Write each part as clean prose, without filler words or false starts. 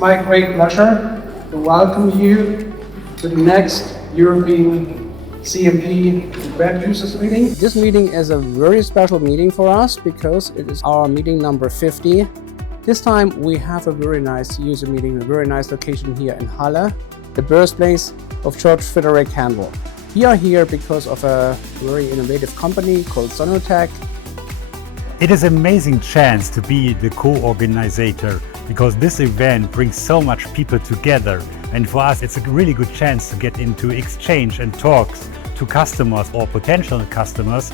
my great pleasure to welcome you to the next European CMP web users meeting. This meeting is a very special meeting for us because it is our meeting number 50. This time we have a very nice user meeting, a very nice location here in Halle, the birthplace of George Frederick Handel. We are here because of a very innovative company called Sonotech. It is an amazing chance to be the co-organizer because this event brings so much people together, and for us it's a really good chance to get into exchange and talks to customers or potential customers.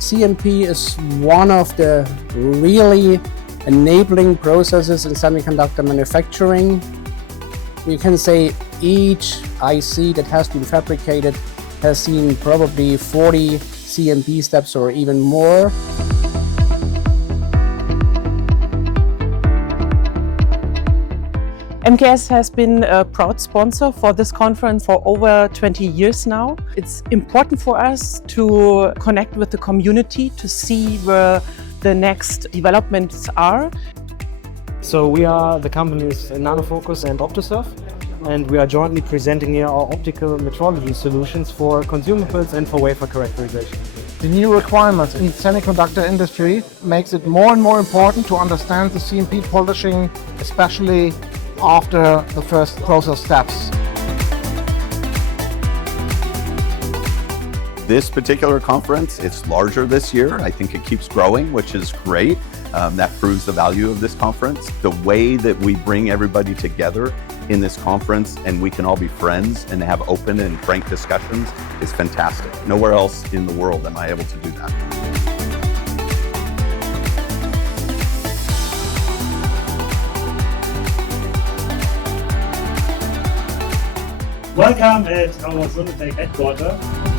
CMP is one of the really enabling processes in semiconductor manufacturing. You can say each IC that has been fabricated has seen probably 40 CMP steps or even more. MKS has been a proud sponsor for this conference for over 20 years now. It's important for us to connect with the community to see where the next developments are. So we are the companies NanoFocus and Optosurf, and we are jointly presenting here our optical metrology solutions for consumables and for wafer characterization. The new requirements in the semiconductor industry makes it more and more important to understand the CMP polishing, especially after the first process steps. This particular conference, it's larger this year. I think it keeps growing, which is great. That proves the value of this conference. The way that we bring everybody together in this conference and we can all be friends and have open and frank discussions is fantastic. Nowhere else in the world am I able to do that. Welcome at our Sonotech headquarters.